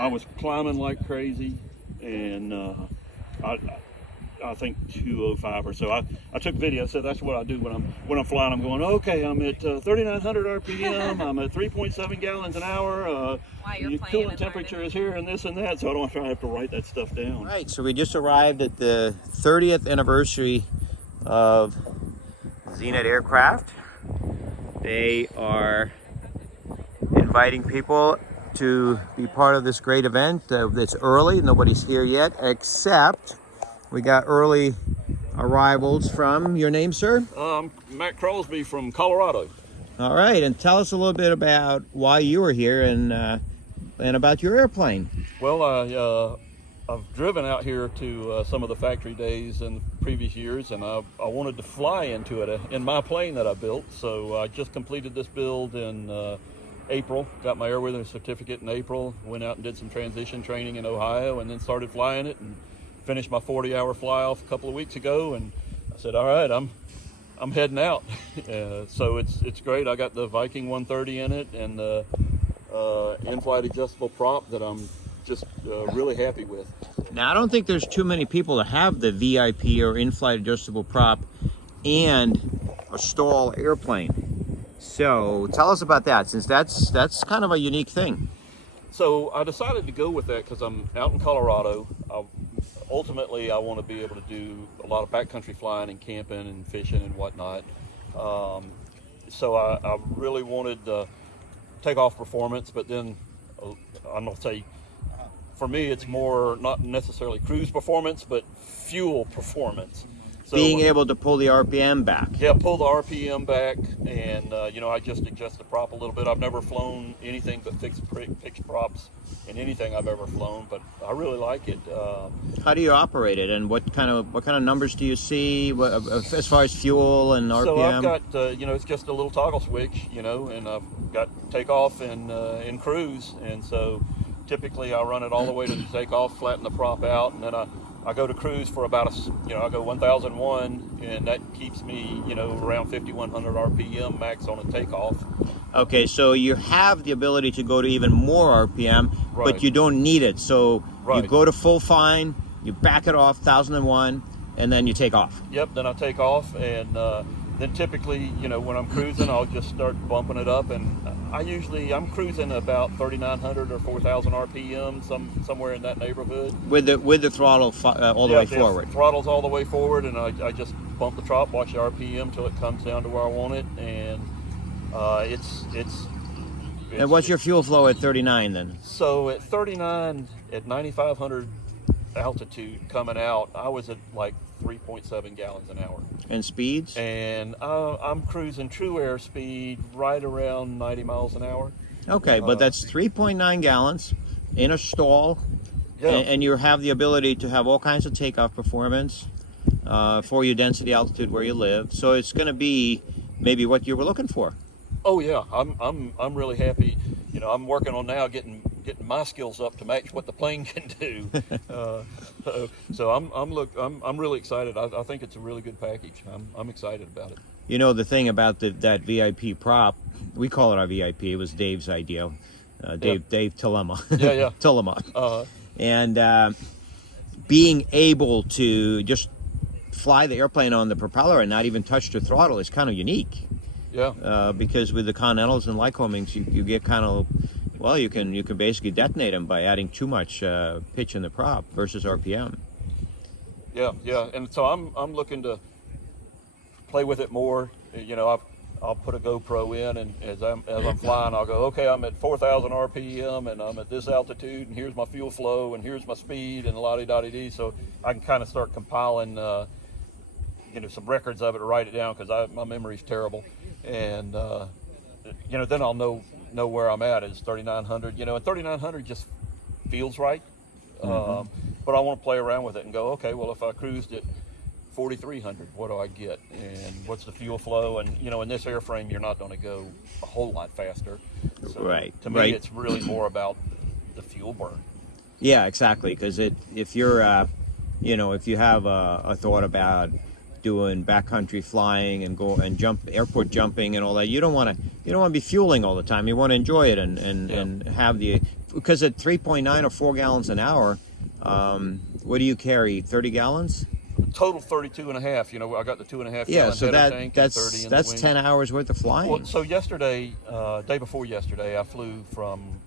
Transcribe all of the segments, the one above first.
I was climbing like crazy, and I think 205 or so. I took video, so that's what I do when I'm flying. I'm going, okay, I'm at 3,900 RPM. I'm at 3.7 gallons an hour. The coolant temperature is here and this and that, so I don't have to write that stuff down. Right. So we just arrived at the 30th anniversary of Zenith Aircraft. They are inviting people to be part of this great event. It's early, nobody's here yet, except we got early arrivals from your name, sir? Matt Crosby from Colorado. All right, and tell us a little bit about why you were here and about your airplane. Well, I've driven out here to some of the factory days in previous years, and I wanted to fly into it in my plane that I built. So I just completed this build in April, got my airworthiness certificate in April, went out and did some transition training in Ohio, and then started flying it and finished my 40-hour fly off a couple of weeks ago. And I said, all right, I'm heading out. So it's great. I got the Viking 130 in it and the in-flight adjustable prop that I'm just really happy with. Now, I don't think there's too many people that have the VIP or in-flight adjustable prop and a stall airplane. So tell us about that, since that's kind of a unique thing. So I decided to go with that because I'm out in Colorado. Ultimately, I want to be able to do a lot of backcountry flying and camping and fishing and whatnot. So I really wanted takeoff performance, but then I'm going to say, for me, it's more not necessarily cruise performance, but fuel performance. So, being able to pull the RPM back. Yeah, pull the RPM back, and I just adjust the prop a little bit. I've never flown anything but fixed props in anything I've ever flown, but I really like it. How do you operate it, and what kind of numbers do you see as far as fuel and RPM? So I've got it's just a little toggle switch, and I've got takeoff and cruise, and so typically I run it all the way to the takeoff, flatten the prop out, and then I go to cruise for about I go 1001, and that keeps me around 5100 RPM max on a takeoff. Okay, so you have the ability to go to even more RPM, right, but you don't need it. So right, you go to full fine, you back it off 1001, and then you take off. Yep, then I take off, and then typically, when I'm cruising, I'll just start bumping it up, and I'm cruising about 3,900 or 4,000 RPM, somewhere in that neighborhood. With the throttle all the way forward. Throttle's all the way forward, and I just bump the prop, watch the RPM till it comes down to where I want it, and it's. And what's your fuel flow at 39 then? So at 39, at 9,500 altitude coming out, I was at like 3.7 gallons an hour. And speeds? And I'm cruising true air speed right around 90 miles an hour. Okay, but that's 3.9 gallons in a stall, yeah, and you have the ability to have all kinds of takeoff performance for your density altitude where you live. So it's going to be maybe what you were looking for. Oh yeah, I'm really happy. I'm working on now getting my skills up to match what the plane can do. So I'm really excited. I think it's a really good package. I'm excited about it. The thing about that VIP prop, we call it our VIP. It was Dave's idea. Dave Tillema. Yeah. Tillema. And being able to just fly the airplane on the propeller and not even touch the throttle is kind of unique. Yeah. Because with the Continentals and Lycomings, you get kind of, well, you can basically detonate them by adding too much pitch in the prop versus RPM. Yeah, and so I'm looking to play with it more. I'll put a GoPro in, and as I'm flying, I'll go, okay, I'm at 4,000 RPM, and I'm at this altitude, and here's my fuel flow, and here's my speed, and la-di-da-di-dee. So I can kind of start compiling, some records of it to write it down, because my memory's terrible. And then I'll know where I'm at. It's 3,900. And 3,900 just feels right. Mm-hmm. But I want to play around with it and go, okay, well, if I cruised at 4,300, what do I get? And what's the fuel flow? And, in this airframe, you're not going to go a whole lot faster. So right. To me, it's really more about the fuel burn. Yeah, exactly. Because if you're, if you have a thought about doing backcountry flying and airport jumping and all that, you don't want to be fueling all the time. You want to enjoy it and have the because at 3.9 or 4 gallons an hour, what do you carry? 30 gallons? Total 32 and a half. You know, I got the 2.5 Yeah, gallon so header tank and 30 in the that's wing. 10 hours worth of flying. Well, so yesterday, day before yesterday, I flew from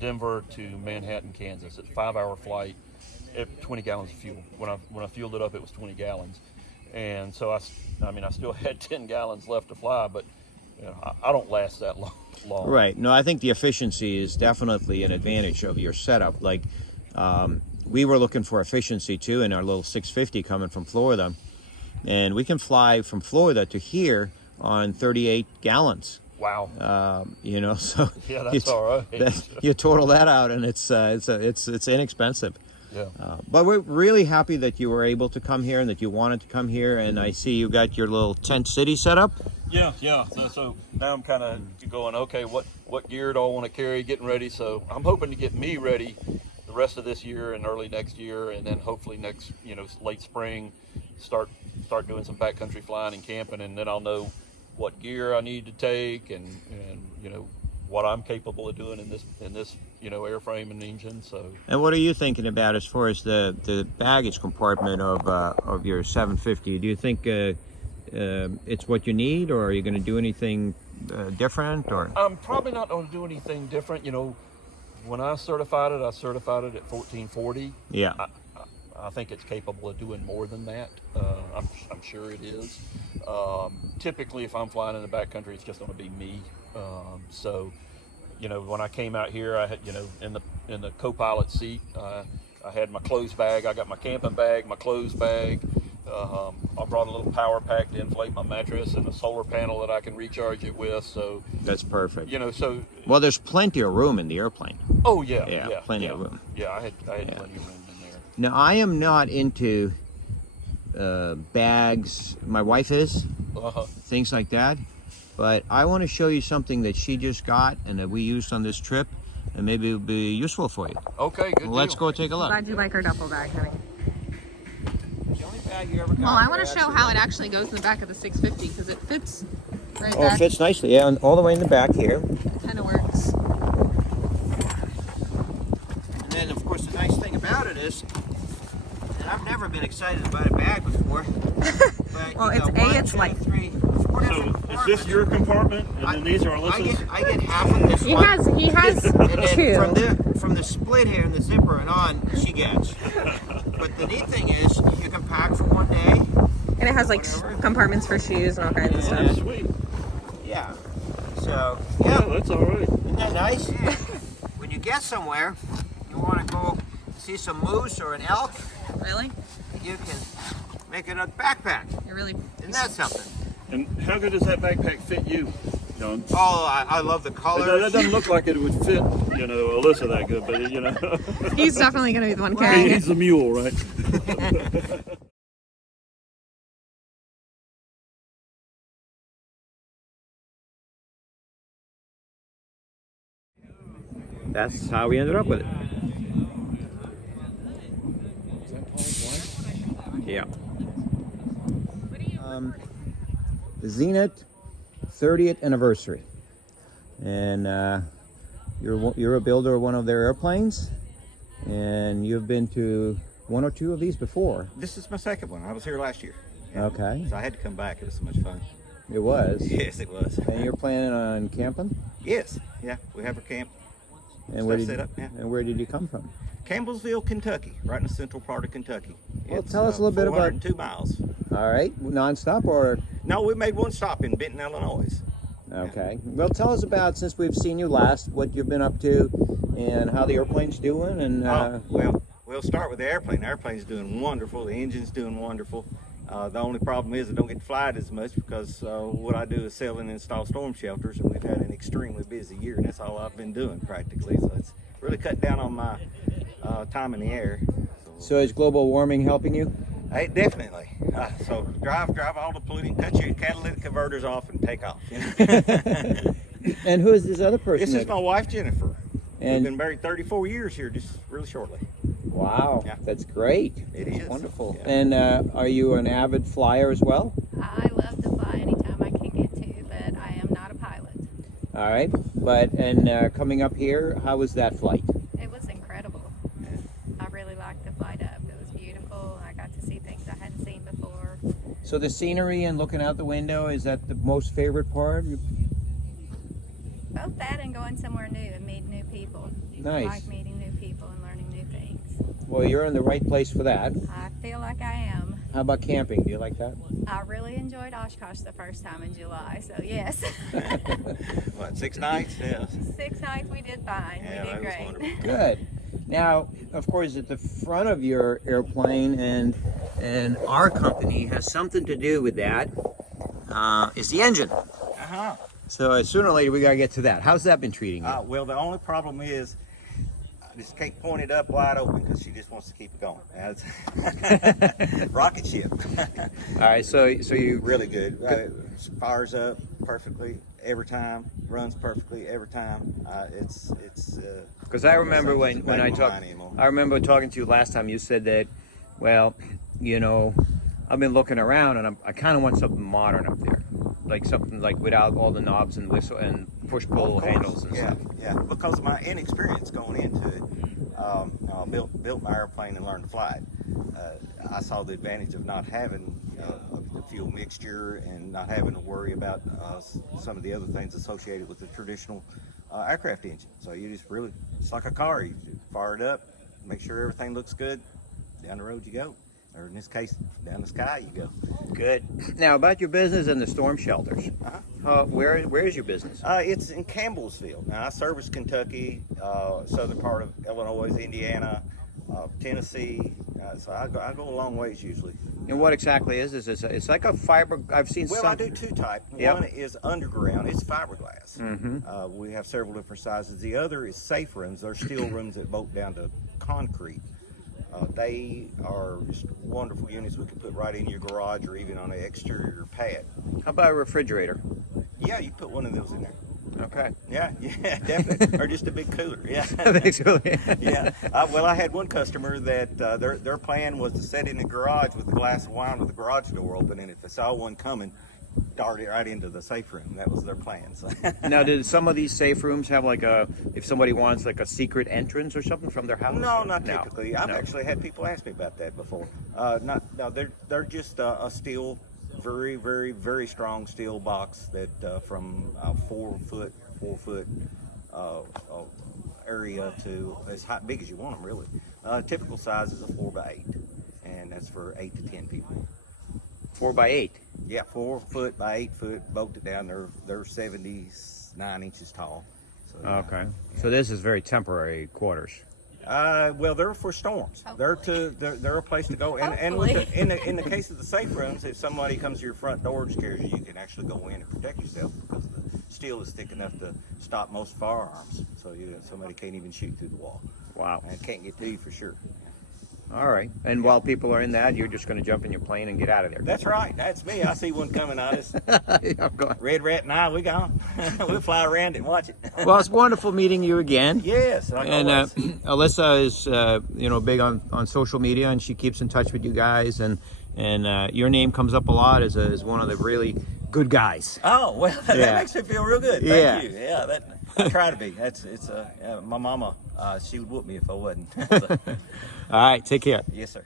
Denver to Manhattan, Kansas. It's a 5-hour flight at 20 gallons of fuel. When I fueled it up, it was 20 gallons. And so I mean, I still had 10 gallons left to fly, but you know, I don't last that long. Right. No, I think the efficiency is definitely an advantage of your setup. Like, we were looking for efficiency too in our little 650 coming from Florida, and we can fly from Florida to here on 38 gallons. Wow. You know, so Yeah, that's all right. You total that out, and it's inexpensive. Yeah. But we're really happy that you were able to come here and that you wanted to come here. And I see you got your little tent city set up. Yeah. So now I'm kind of going, okay, what gear do I want to carry? Getting ready. So I'm hoping to get me ready the rest of this year and early next year, and then hopefully next, late spring, start doing some backcountry flying and camping, and then I'll know what gear I need to take and what I'm capable of doing in this airframe and engine. So. And what are you thinking about as far as the baggage compartment of your 750? Do you think it's what you need, or are you going to do anything different? Or I'm probably not going to do anything different. When I certified it at 1440. Yeah. I think it's capable of doing more than that. I'm sure it is. Typically, if I'm flying in the backcountry, it's just going to be me. So, when I came out here, I had, in the co-pilot seat, I had my clothes bag. I got my camping bag, my clothes bag. I brought a little power pack to inflate my mattress and a solar panel that I can recharge it with. So that's perfect. Well, there's plenty of room in the airplane. Oh yeah, plenty of room. Yeah, I had plenty of room in there. Now I am not into bags. My wife is. Things like that. But I want to show you something that she just got and that we used on this trip, and maybe it would be useful for you. Okay, good. Let's go take a look. Glad you like our duffel bag, honey. The only bag you ever got. Well, I want to show how it actually goes in the back of the 650 because it fits right Oh, back. it fits nicely. Yeah, all the way in the back here. It kind of works. And then, of course, the nice thing about it is, and I've never been excited about a bag before. But Well, it's like 4 So is this your compartment, and then these are Alyssa's? I get half of this he one. has And then two. from the split here and the zipper and on, she gets. But the neat thing is, you can pack for one day. And it has like compartments for shoes and all kinds of That's stuff. sweet. Yeah. So, Yeah, that's all right. Isn't that nice? When you get somewhere, you want to go see some moose or an elk, Really? you can make it a backpack. It really. Isn't that something? And how good does that backpack fit you, John? Oh, I love the colors. That doesn't look like it would fit, Alyssa that good, but He's definitely going to be the one carrying it. he's the mule, right? That's how we ended up with it. Yeah. Zenith 30th anniversary, and you're a builder of one of their airplanes, and you've been to one or two of these before. This is my second one. I was here last year. Okay. So I had to come back. It was so much fun. It was. Yes, it was. And you're planning on camping? Yes. Yeah, we have our camp. And where Stuff did set up, yeah. and where did you come from? Campbellsville, Kentucky, right in the central part of Kentucky. Well, tell us a little bit about- 402 miles. All right, nonstop or No, we made one stop in Benton, Illinois. okay. Well, tell us about, since we've seen you last, what you've been up to and how the airplane's doing. And Well, we'll start with the airplane. The airplane's doing wonderful. The engine's doing wonderful. The only problem is I don't get to fly it as much because what I do is sell and install storm shelters, and we've had an extremely busy year, and that's all I've been doing practically. So it's really cut down on my time in the air. so is global warming helping you? Hey, definitely. So drive all the polluting, cut your catalytic converters off, and take off. And who is this other person? This is my wife, Jennifer. And- We've been married 34 years here, just really shortly. Wow, Yeah. that's great. It That's is. wonderful. Yeah. And are you an avid flyer as well? I love to fly anytime I can get to, but I am not a pilot. All right, but coming up here, how was that flight? liked the flight up. It was beautiful. I got to see things I hadn't seen before. So the scenery and looking out the window, is that the most favorite part? Both that and going somewhere new and meeting new people. Nice. I like meeting new people and learning new things. Well, you're in the right place for that. I feel like I am. How about camping? Do you like that? I really enjoyed Oshkosh the first time in July, so yes. What, 6 nights? Yeah. 6 nights we did fine. Yeah, We did that was great. wonderful. Good. Now, of course, at the front of your airplane, and our company has something to do with that, is the engine. Uh-huh. So sooner or later, we got to get to that. How's that been treating you? Well, the only problem is I just can't point it up wide open because she just wants to keep it going. That's rocket ship. All right, so you Really good. Fires up perfectly every time. Runs perfectly every time. It's because I remember when I talked. I remember talking to you last time. You said that, well, you know, I've been looking around and I kind of want something modern up there, like something like without all the knobs and whistle and push pull handles and stuff. Yeah. Because of my inexperience going into it, built my airplane and learned to fly it. I saw the advantage of not having the fuel mixture and not having to worry about some of the other things associated with the traditional aircraft engine. So you just really, it's like a car. You fire it up, make sure everything looks good. Down the road you go, or in this case, down the sky you go. Good. Now about your business and the storm shelters. Where is your business? It's in Campbellsville. Now I service Kentucky, southern part of Illinois, Indiana, Tennessee. So I go a long ways usually. And what exactly is this? It's like a fiber. I've seen Well, some. I do 2 types. Yep. One is underground. It's fiberglass. Mm-hmm. We have several different sizes. The other is safe rooms. They're steel rooms that bolt down to concrete. They are just wonderful units we can put right in your garage or even on an exterior pad. How about a refrigerator? Yeah, you put one of those in there. Okay. Yeah, definitely. Or just a big cooler. Yeah. Thanks, Julie. Yeah. Well, I had one customer that their plan was to sit in the garage with a glass of wine with the garage door open, and if they saw one coming, dart it right into the safe room. That was their plan. So. Now, did some of these safe rooms have like if somebody wants like a secret entrance or something from their house? No, not typically. I've No. actually had people ask me about that before. They're just a steel, very, very, very strong steel box that from 4 foot area to as big as you want them, really. Typical size is a 4x8, and that's for 8 to 10 people. 4x8. Yeah, 4 foot by 8 foot, bolted down. They're 79 inches tall. So, Okay. So this is very temporary quarters. Well, they're for storms. They're a place to go. And with in the case of the safe rooms, if somebody comes to your front door and scares you, you can actually go in and protect yourself because the steel is thick enough to stop most firearms. So somebody can't even shoot through the wall. Wow. And can't get to you for sure. All right. And while people are in that, you're just going to jump in your plane and get out of there. That's right. That's me. I see one coming on us. Yeah, go on. Red Rat and I, we gone. We'll fly around and watch it. Well, it's wonderful meeting you again. Yes. Like And always. Alyssa is, big on social media, and she keeps in touch with you guys. And your name comes up a lot as one of the really good guys. Oh, well, that Yeah. makes me feel real good. Yeah. Thank you. Yeah, I try to be. My mama, she would whoop me if I wasn't. So, All right. Take care. yes, sir.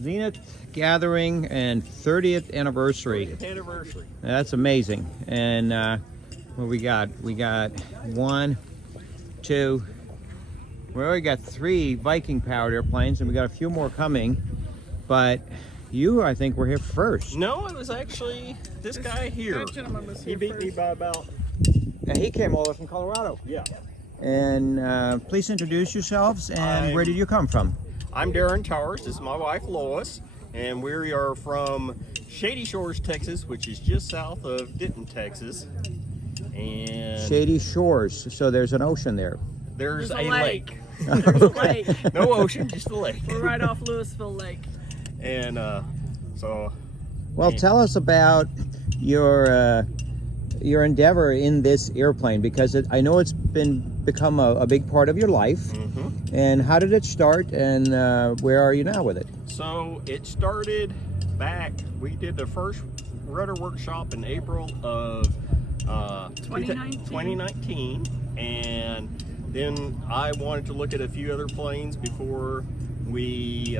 Zenith gathering and 30th anniversary. Anniversary. That's amazing. And what we got? We got 1, 2. We already got 3 Viking powered airplanes, and we got a few more coming. But you, I think, were here first. No, it was actually this guy here. He beat me by about. And he came all the way from Colorado. Yeah. And please introduce yourselves, and where did you come from? I'm Darren Towers. This is my wife Lois, and we are from Shady Shores, Texas, which is just south of Denton, Texas. And Shady Shores. So there's an ocean there. there's There's a a lake. There's a lake. No ocean, just a lake. We're right off Louisville Lake. And so Well, tell us about your endeavor in this airplane, because I know it's become a big part of your life. Mm-hmm. And how did it start, and where are you now with it? So it started back, we did the first rudder workshop in April of 2019, and then I wanted to look at a few other planes before we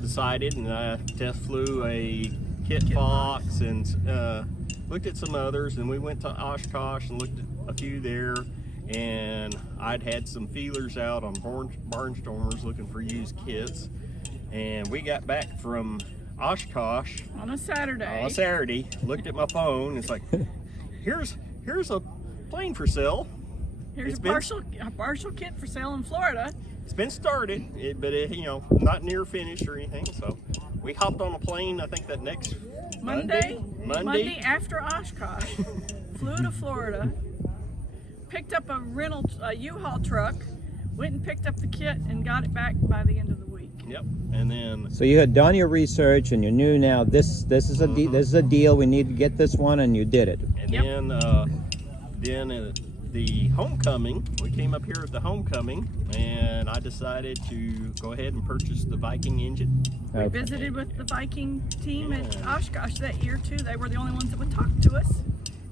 decided, and I test flew a Kit Fox and looked at some others, and we went to Oshkosh and looked at a few there, and I'd had some feelers out on barnstormers looking for used kits, and we got back from Oshkosh On a Saturday. looked at my phone, it's like, here's a plane for sale. Here's It's a been- partial kit for sale in Florida. It's been started, but not near finished or anything, so we hopped on a plane, I think that next Monday After Oshkosh. Flew to Florida. Picked up a U-Haul truck. Went and picked up the kit and got it back by the end of the week. Yep, and then So you had done your research, and you knew now this is a this is a deal. We need to get this one, and you did it. And Yep. then at the homecoming, we came up here at the homecoming, and I decided to go ahead and purchase the Viking engine. We Okay. visited with the Viking team at Oshkosh that year too. They were the only ones that would talk to us.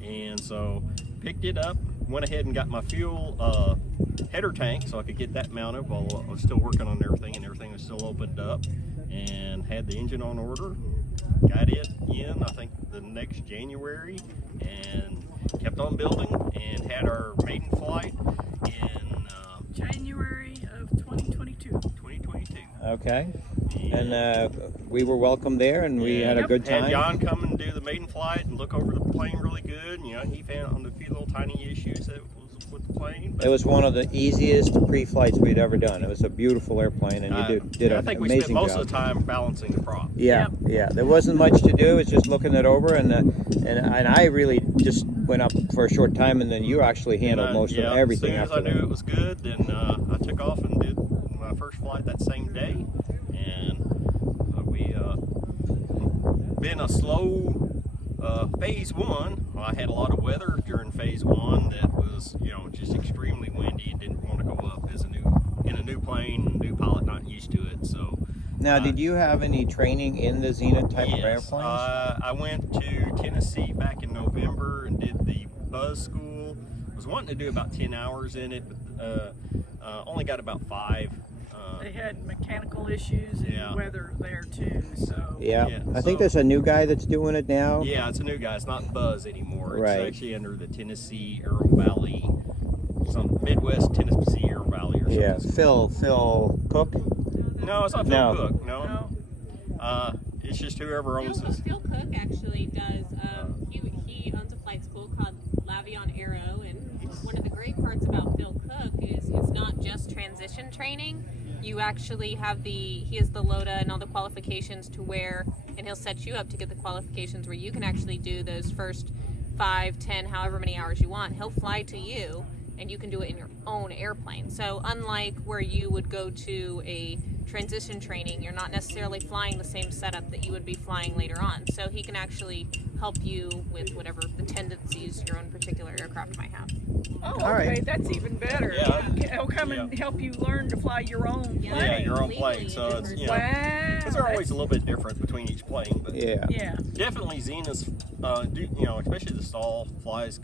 And so picked it up, went ahead and got my fuel header tank so I could get that mounted while I was still working on everything, and everything was still opened up, and had the engine on order. Got it in, I think, the next January, and kept on building, and had our maiden flight in January of 2022. 2022. Okay. And we were welcome there, and we had a good Had time. Jan come and do the maiden flight and look over the plane really good. And, he found a few little tiny issues that was with the plane. It was one of the easiest pre-flights we'd ever done. It was a beautiful airplane, and you did I an think we spent amazing most job. of the time balancing the prop. Yeah, yeah. There wasn't much to do. It was just looking it over, and I really just went up for a short time, and then you actually handled most of everything. As soon as I knew it was good, then I took off and did my first flight that same day, and we been a slow phase one. I had a lot of weather during phase one that was just extremely windy and didn't want to go up as in a new plane, new pilot not used to it. So Now, did you have any training in the Zenith type of yes, airplanes? I went to Tennessee back in November and did the buzz school. Was wanting to do about 10 hours in it, but only got about 5. They had mechanical issues and Yeah. weather there too. So Yeah, Yeah, I think so- there's a new guy that's doing it now. Yeah, it's a new guy. It's not Buzz anymore. It's Right. actually under the Tennessee Aero Valley, some Midwest Tennessee Aero Valley or something. Yeah, Phil Cook. No, it's not Phil No. Cook. No. no, It's just whoever owns it. Phil Cook actually does. He owns a flight school called Lavion Aero, and one of the great parts about Phil Cook is it's not just transition training. You actually have he has the LOTA and all the qualifications to where, and he'll set you up to get the qualifications where you can actually do those first 5, 10, however many hours you want. He'll fly to you, and you can do it in your own airplane. So unlike where you would go to a transition training, you're not necessarily flying the same setup that you would be flying later on. So he can actually help you with whatever the tendencies your own particular aircraft might have. oh, All okay, right. that's even better. Yeah. He'll come and help you learn to fly your own Yeah. plane. Yeah, your own Legally, plane. So it it's differs. Wow. because they're always a little bit different between each plane. But Yeah. Yeah. definitely Zenith's, especially the stall flies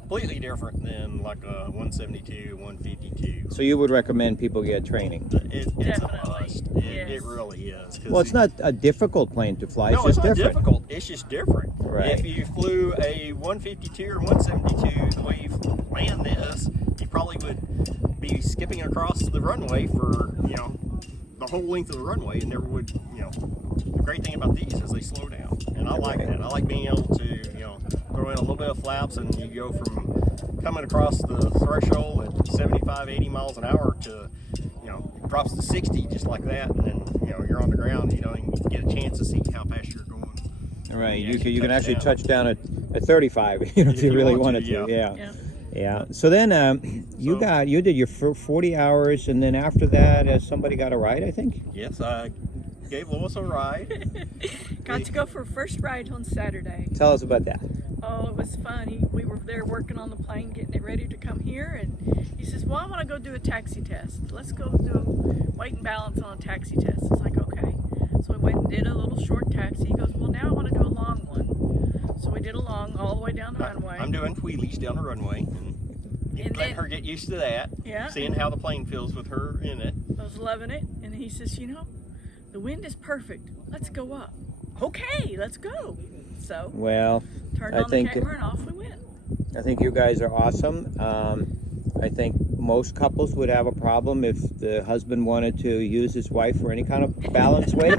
completely different than like a 172, 152. So you would recommend people get training? It's a Definitely. must. Yes. It really is. 'Cause Well, it's not a difficult plane to fly. It's No, it's just not different. difficult. It's just different. Right. If you flew a 152 or 172, the way you land this, you probably would be skipping across the runway for, the whole length of the runway and never would, the great thing about these is they slow down. And I like that. I like being able to, throw in a little bit of flaps and you go from coming across the threshold at 75, 80 miles an hour to, it drops to 60 just like that. And then, you're on the ground. You don't even get a chance to see how fast you're going. Right. You You can actually touch touch down at 35 if you really wanted to. Yeah. Yeah. So then you did your 40 hours, and then after that, somebody got a ride, I think. Yes, I gave Lois a ride. Got to go for a first ride on Saturday. Tell us about that. Oh, it was fun. We were there working on the plane, getting it ready to come here, and he says, well, I want to go do a taxi test. Let's go do weight and balance on a taxi test. It's like, okay. So we went and did a little short taxi. He goes, well, now I want to do a long one. So we did a long all the way down the runway. I'm doing wheelies down the runway, and letting her get used to that. Yeah. Seeing how the plane feels with her in it. I was loving it, and he says, you know, the wind is perfect. Let's go up. Okay, let's go. So Well, turned I on think the camera and off we went. I think you guys are awesome. I think most couples would have a problem if the husband wanted to use his wife for any kind of balance weight.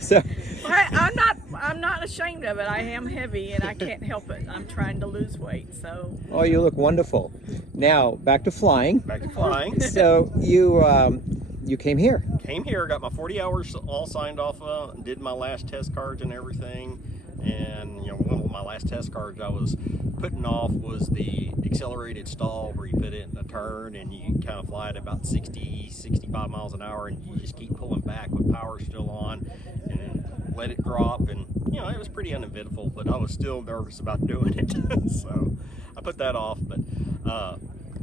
So I'm not ashamed of it. I am heavy and I can't help it. I'm trying to lose weight, so. oh, you look wonderful. Now back to flying. Back to flying. So you came here. Came here, got my 40 hours all signed off of, did my last test cards and everything. And one of my last test cards I was putting off was the accelerated stall, where you put it in a turn and you kind of fly at about 65 miles an hour, and you just keep pulling back with power still on and let it drop. And it was pretty uneventful, but I was still nervous about doing it. So I put that off. But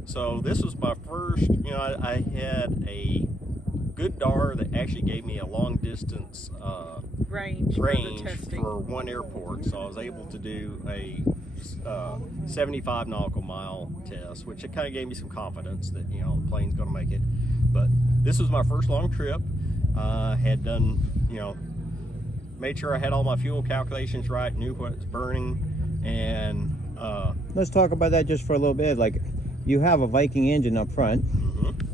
so this was my first, I had a good DAR that actually gave me a long distance range for one airport. So I was able to do a 75 nautical mile test, which it kind of gave me some confidence that the plane's going to make it. But this was my first long trip. Had done, made sure I had all my fuel calculations right, knew what's burning, and Let's talk about that just for a little bit. Like, you have a Viking engine up front,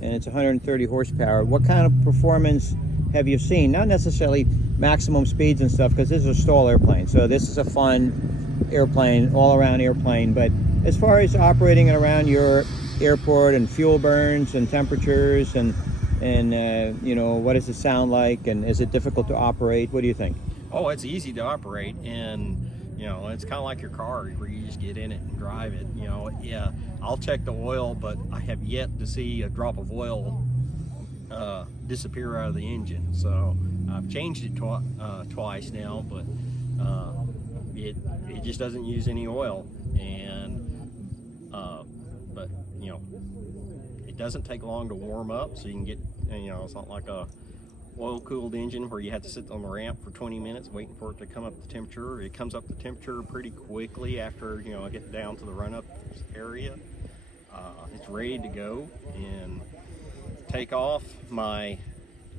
and it's 130 horsepower. What kind of performance have you seen? Not necessarily maximum speeds and stuff, because this is a stall airplane. So this is a fun airplane, all-around airplane. But as far as operating it around your airport and fuel burns and temperatures and what does it sound like, and is it difficult to operate? What do you think? Oh, it's easy to operate, and it's kind of like your car, where you just get in it and drive it. Yeah, I'll check the oil, but I have yet to see a drop of oil disappear out of the engine. So I've changed it twice now, but it just doesn't use any oil, and but it doesn't take long to warm up, so you can get, it's not like a oil-cooled engine where you have to sit on the ramp for 20 minutes waiting for it to come up to temperature. It comes up to temperature pretty quickly after I get down to the run-up area. It's ready to go and take off. My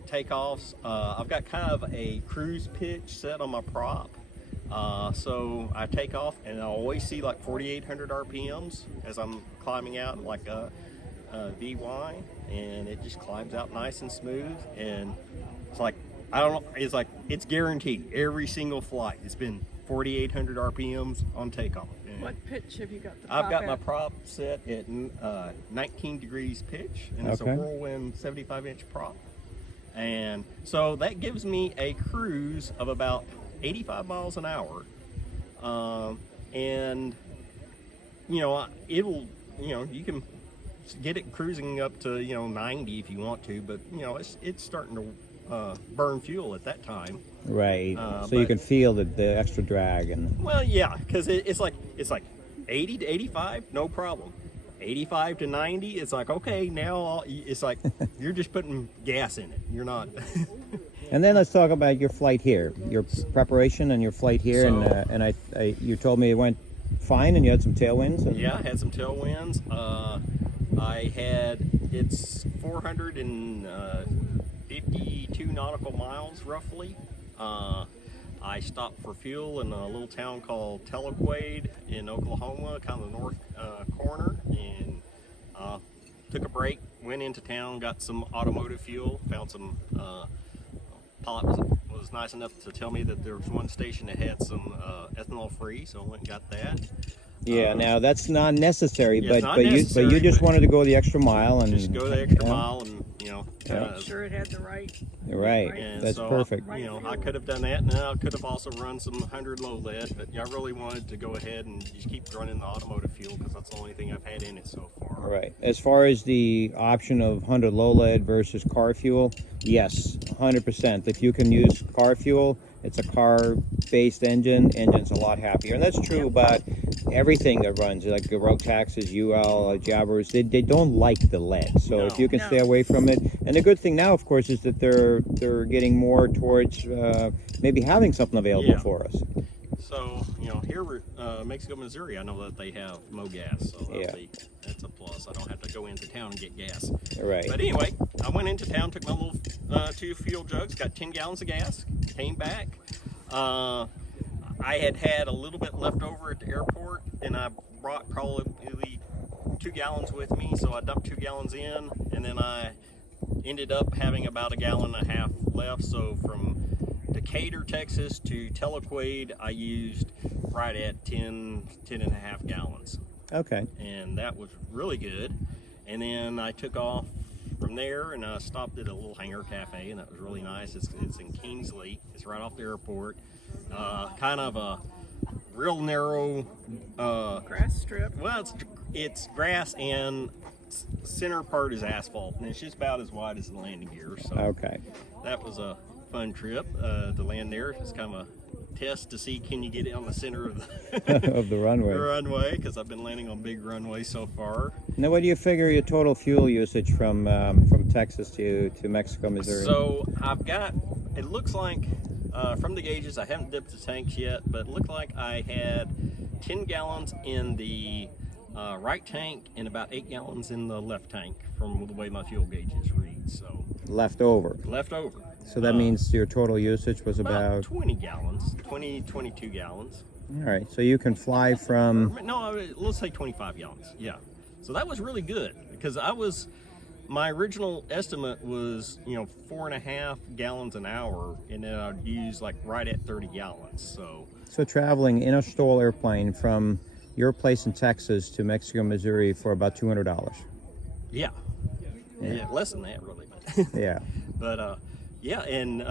takeoffs, I've got kind of a cruise pitch set on my prop. So I take off, and I always see like 4,800 RPMs as I'm climbing out, like a VY, and it just climbs out nice and smooth. And it's like, I don't know, it's like, it's guaranteed every single flight. It's been 4,800 RPMs on takeoff. And what pitch have you got the I've prop got at? my prop set at 19 degrees pitch, and it's a Whirlwind 75-inch prop. And so that gives me a cruise of about 85 miles an hour. And it'll, you can get it cruising up to 90 if you want to, but it's starting to burn fuel at that time. Right. So you can feel the extra drag and. Well, yeah, because it's like 80 to 85, no problem. 85 to 90, it's like, okay, now it's like you're just putting gas in it. You're not. And then let's talk about your flight here, your preparation and your flight here. So, you told me it went fine, and you had some tailwinds. Yeah, I had some tailwinds. It's 452 nautical miles roughly. I stopped for fuel in a little town called Telequade in Oklahoma, kind of the north corner, and took a break, went into town, got some automotive fuel, found some, pilot was nice enough to tell me that there was one station that had some ethanol free, so I went and got that. Yeah, now that's not necessary, Yeah, but you just wanted to go the extra mile and just go the extra mile, and You know, Yeah. Sure, it had the right. Right. and That's so perfect. You know, I could have done that, and I could have also run some 100 low lead, but I really wanted to go ahead and just keep running the automotive fuel because that's the only thing I've had in it so far. Right. As far as the option of 100 low lead versus car fuel, yes, 100%. If you can use car fuel, it's a car-based engine's a lot happier. And that's true about everything that runs, like the Rogue Taxis, UL, Jabbers, they don't like the lead. So if you can stay away from it. And the good thing now, of course, is that they're getting more towards maybe having something available for us. So, you know, here we're Mexico, Missouri, I know that they have MoGas, so that's a plus. I don't have to go into town and get gas. Right. But anyway, I went into town, took my little 2 fuel jugs, got 10 gallons of gas, came back. I had a little bit left over at the airport, and I brought probably 2 gallons with me, so I dumped 2 gallons in, and then I ended up having about 1.5 gallons left. So from Decatur, Texas to Telequade, I used right at 10.5 gallons. Okay. And that was really good. And then I took off from there, and I stopped at a little hangar cafe, and that was really nice. It's in Kingsley. It's right off the airport. Kind of a real narrow Grass strip. well, it's grass, and center part is asphalt, and it's just about as wide as the landing gear. So Okay. that was a fun trip to land there. It's kind of a test to see can you get it on the center of the Of the runway. runway, because I've been landing on big runways so far. Now, what do you figure your total fuel usage from Texas to Mexico, Missouri? So I've got, it looks like from the gauges, I haven't dipped the tanks yet, but it looked like I had 10 gallons in the right tank and about 8 gallons in the left tank from the way my fuel gauges read. So left over. left over. So that means your total usage was about 20 gallons, 22 gallons. All right. So you can fly from. No, let's say 25 gallons. Yeah. So that was really good, because my original estimate was, 4.5 gallons an hour, and then I'd use like right at 30 gallons. So traveling in a STOL airplane from your place in Texas to Mexico, Missouri for about $200. Yeah, less than that really. Yeah. But yeah, and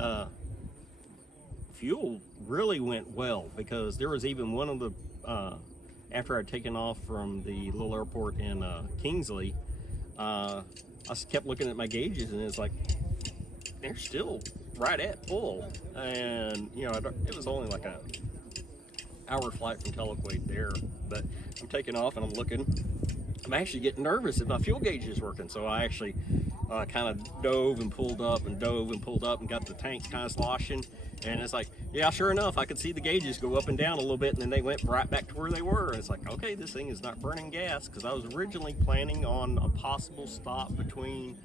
fuel really went well, because there was even one of the after I'd taken off from the little airport in Kingsley, I kept looking at my gauges, and it's like they're still right at full. And it was only like a hour flight from Telequade there, but I'm taking off and I'm looking. I'm actually getting nervous if my fuel gauge is working, so I actually kind of dove and pulled up and got the tank kind of sloshing, and it's like, yeah, sure enough, I could see the gauges go up and down a little bit, and then they went right back to where they were. And it's like, okay, this thing is not burning gas, because I was originally planning on a possible stop between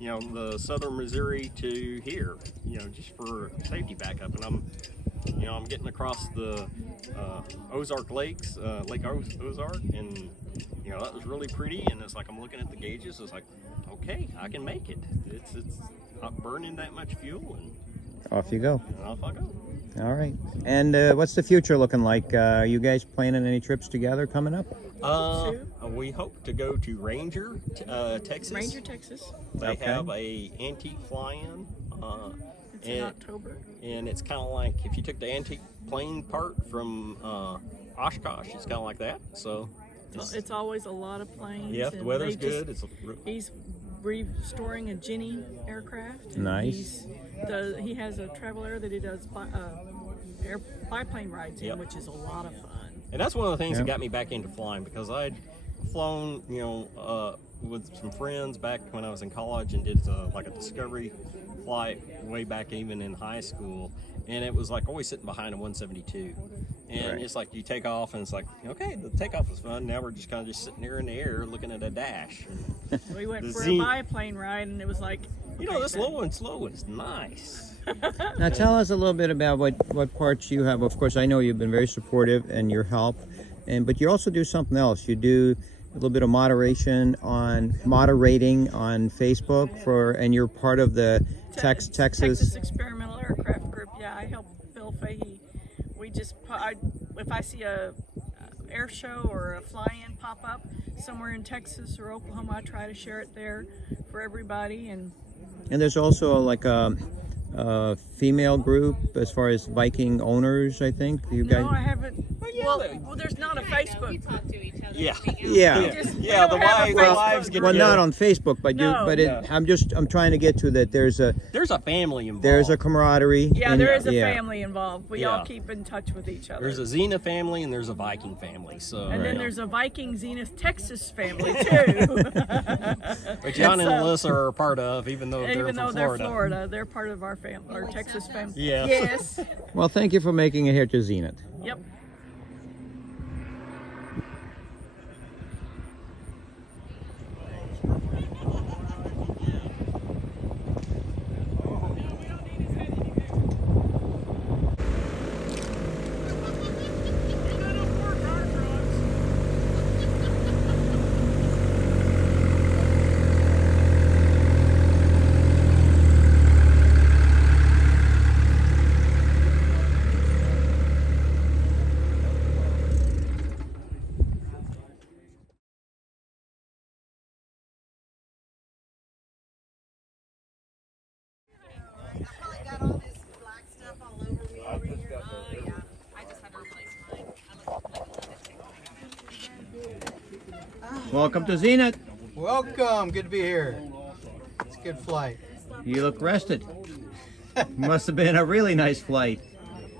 the southern Missouri to here, just for safety backup. And I'm getting across the Ozark Lakes, Lake Ozark, and that was really pretty. And it's like I'm looking at the gauges. It's like, okay, I can make it. It's not burning that much fuel, and Off you go. off I go. All right. And what's the future looking like? Are you guys planning any trips together coming up? We hope to go to Ranger, Texas. Ranger, Texas. They Okay. have a antique fly-in. It's in October. And it's kind of like if you took the antique plane part from Oshkosh, it's kind of like that. So It's always a lot of planes. yeah, the and weather's they just- good. He's restoring a Jenny aircraft. and Nice. He has a Travel Air that he does biplane rides in, Yep. which is a lot of fun. And that's one of the things Yeah. that got me back into flying, because I'd flown, with some friends back when I was in college, and did like a discovery flight way back even in high school, and it was like always sitting behind a 172. And Right. it's like you take off, and it's like, okay, the takeoff was fun. Now we're just kind of sitting there in the air looking at a dash. We went The for Zenith- a biplane ride, and it was like, This low and slow is nice. Now tell us a little bit about what parts you have. Of course, I know you've been very supportive and your help, but you also do something else. You do a little bit of moderating on Facebook and you're part of the Texas Experimental Aircraft Group. Yeah, I help Bill Fahey. If I see a air show or a fly-in pop up somewhere in Texas or Oklahoma, I try to share it there for everybody. And And there's also like a female group as far as Viking owners, I think. You guys? No, I haven't. Well, there's not a Facebook. We talk to each other. Yeah. Yeah. Yeah, the Facebook. wives get Well, together. not on Facebook, but No. I'm trying to get to that. There's a family involved. There's a camaraderie. Yeah, and- there is a yeah. family involved. We all keep in touch with each other. There's a Zenith family and there's a Viking family. So and then there's a Viking Zenith Texas family too. But John and So- Alyssa are a part of, even though they're Even from though they're Florida. Florida, they're part of our family, our Texas family. Yeah. Yes. Well, thank you for making it here to Zenith. Yep. Welcome to Zenith. Welcome. Good to be here. It's a good flight. You look rested. Must have been a really nice flight.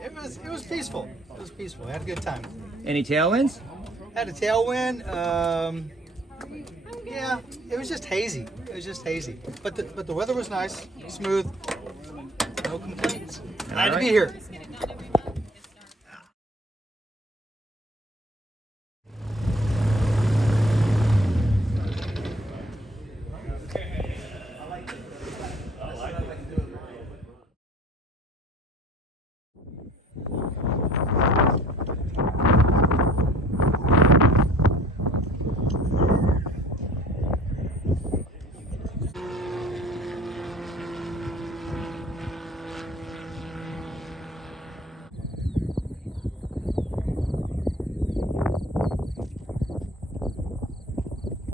It was peaceful. It was peaceful. I had a good time. Any tailwinds? Had a tailwind. Yeah, it was just hazy. It was just hazy. But the weather was nice, smooth. No complaints. Glad to be here. Just get it done every month. Good start.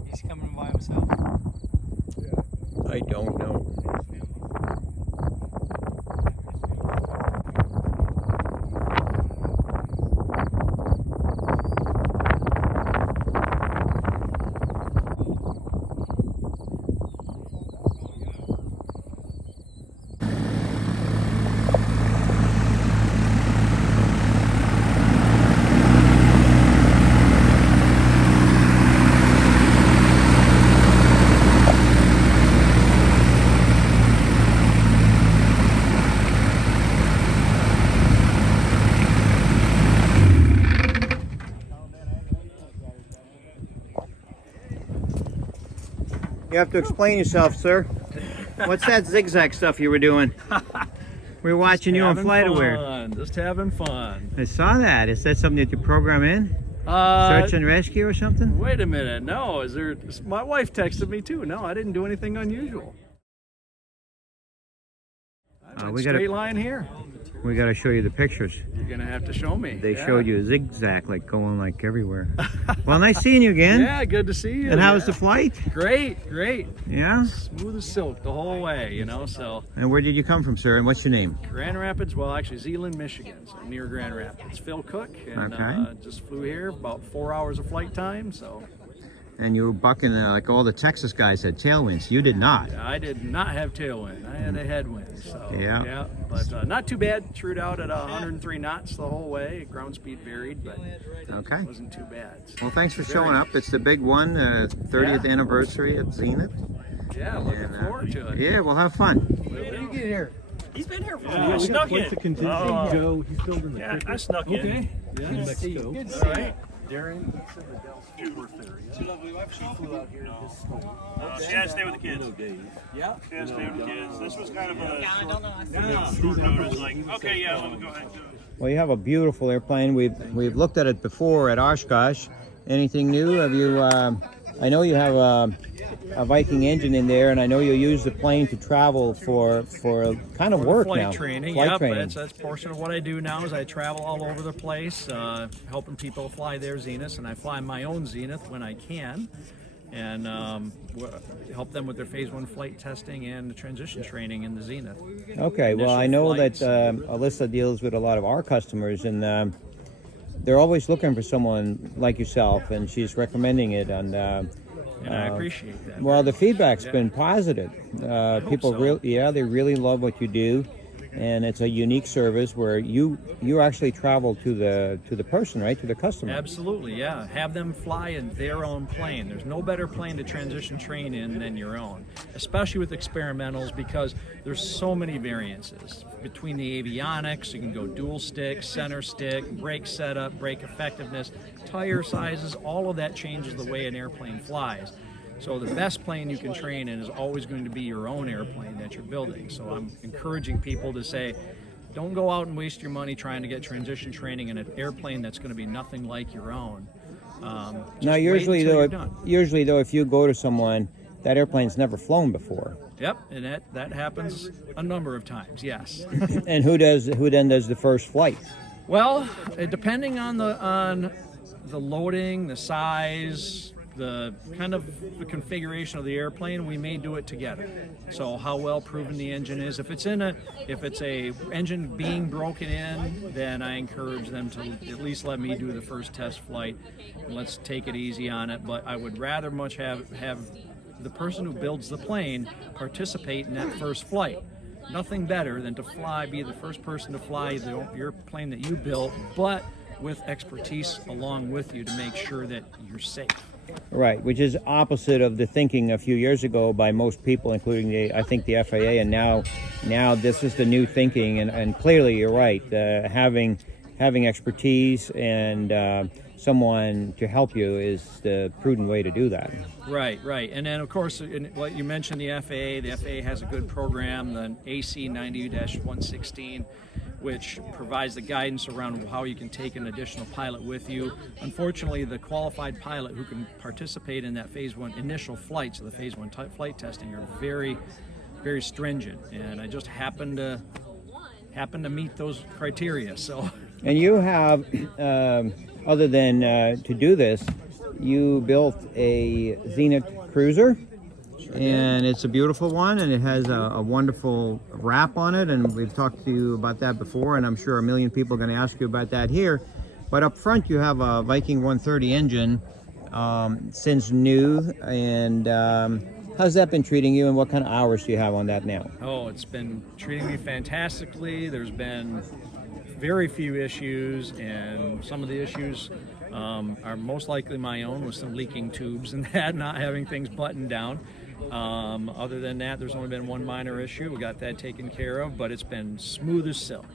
He's coming by himself. I don't know. You have to explain yourself, sir. What's that zigzag stuff you were doing? We were watching you on FlightAware. Just having fun. I saw that. Is that something that you program in? Search and rescue or something? Wait a minute. No, my wife texted me too. No, I didn't do anything unusual. I went straight line here. We got to show you the pictures. You're gonna have to show me. They showed you a zigzag, like going like everywhere. Well, nice seeing you again. Yeah, good to see you. And how was the flight? Great, great. Yeah? Smooth as silk the whole way, you know. So And where did you come from, sir? And what's your name? Grand Rapids, well, actually Zeeland, Michigan, so near Grand Rapids. Phil Cook, and Okay. just flew here. About 4 hours of flight time. So And you were bucking like all the Texas guys had tailwinds. You did not. I did not have tailwind. I had a headwind. So Yeah. but not too bad. Trued out at 103 knots the whole way. Ground speed varied, but Okay. it wasn't too bad. So, Well, thanks for showing up. It's the big one, 30th anniversary at Zenith. yeah, looking forward to it. Yeah, we'll have fun. When did you get here? He's been here for I snuck in. Joe, he's filmed in the Yeah, I snuck in. Yeah, Good in to see you. Mexico. Good to see you. Darren. She had to stay with the kids. Yeah. She had to stay with the kids. This was kind of a I don't know. short notice, like, okay, yeah, let me go ahead and do it. Well, you have a beautiful airplane. We've looked at it before at Oshkosh. Anything new? Have you? I know you have a Viking engine in there, and I know you use the plane to travel for kind of work flight now. training. Flight Yep, training. that's a portion of what I do now. Is I travel all over the place, helping people fly their Zeniths, and I fly my own Zenith when I can. and help them with their phase 1 flight testing and the transition training in the Zenith. Okay, well, I know that Alyssa deals with a lot of our customers, and they're always looking for someone like yourself, and she's recommending it. And I appreciate that. Well, the feedback's been positive. People so. they really love what you do, and it's a unique service where you actually travel to the person, right, to the customer. Absolutely, yeah. Have them fly in their own plane. There's no better plane to transition train in than your own, especially with experimentals, because there's so many variances between the avionics. You can go dual stick, center stick, brake setup, brake effectiveness, tire sizes. All of that changes the way an airplane flies. So the best plane you can train in is always going to be your own airplane that you're building. So I'm encouraging people to say, don't go out and waste your money trying to get transition training in an airplane that's going to be nothing like your own. Now, usually though, if you go to someone, that airplane's never flown before. Yep, and that happens a number of times. Yes. And who then does the first flight? Well, depending on the loading, the size, the kind of the configuration of the airplane, we may do it together. So how well proven the engine is. If it's a engine being broken in, then I encourage them to at least let me do the first test flight. And let's take it easy on it. But I would rather much have the person who builds the plane participate in that first flight. Nothing better than to be the first person to fly your plane that you built, but with expertise along with you to make sure that you're safe. Right, which is opposite of the thinking a few years ago by most people, including I think the FAA, and now this is the new thinking, and clearly you're right. Having expertise and someone to help you is the prudent way to do that. Right. And then, of course, what you mentioned, the FAA has a good program, the AC 90-116, which provides the guidance around how you can take an additional pilot with you. Unfortunately, the qualified pilot who can participate in that phase 1 initial flights, so the phase 1 flight testing, are very, very stringent, and I just happen to meet those criteria. So. And you have, other than to do this, you built a Zenith cruiser. And it's a beautiful one, and it has a wonderful wrap on it, and we've talked to you about that before, and I'm sure a million people are going to ask you about that here. But up front you have a Viking 130 engine, since new, and how's that been treating you, and what kind of hours do you have on that now? Oh, it's been treating me fantastically. There's been very few issues, and some of the issues are most likely my own, with some leaking tubes and that, not having things buttoned down. Other than that, there's only been one minor issue. We got that taken care of, but it's been smooth as silk.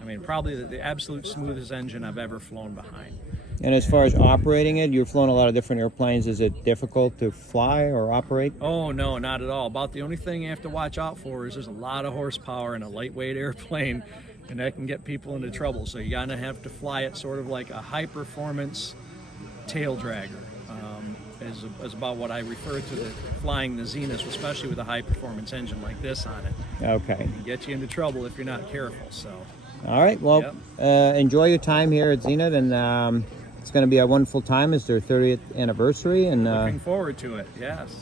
I mean, probably the absolute smoothest engine I've ever flown behind. And as far as operating it, you've flown a lot of different airplanes. Is it difficult to fly or operate? Oh, no, not at all. About the only thing you have to watch out for is there's a lot of horsepower in a lightweight airplane, and that can get people into trouble. So you gotta have to fly it sort of like a high-performance tail dragger. Is about what I refer to flying the Zenith, especially with a high-performance engine like this on it. Okay. It can get you into trouble if you're not careful. So. All right. Well, enjoy your time here at Zenith, and it's going to be a wonderful time. It's their 30th anniversary, and looking forward to it. Yes.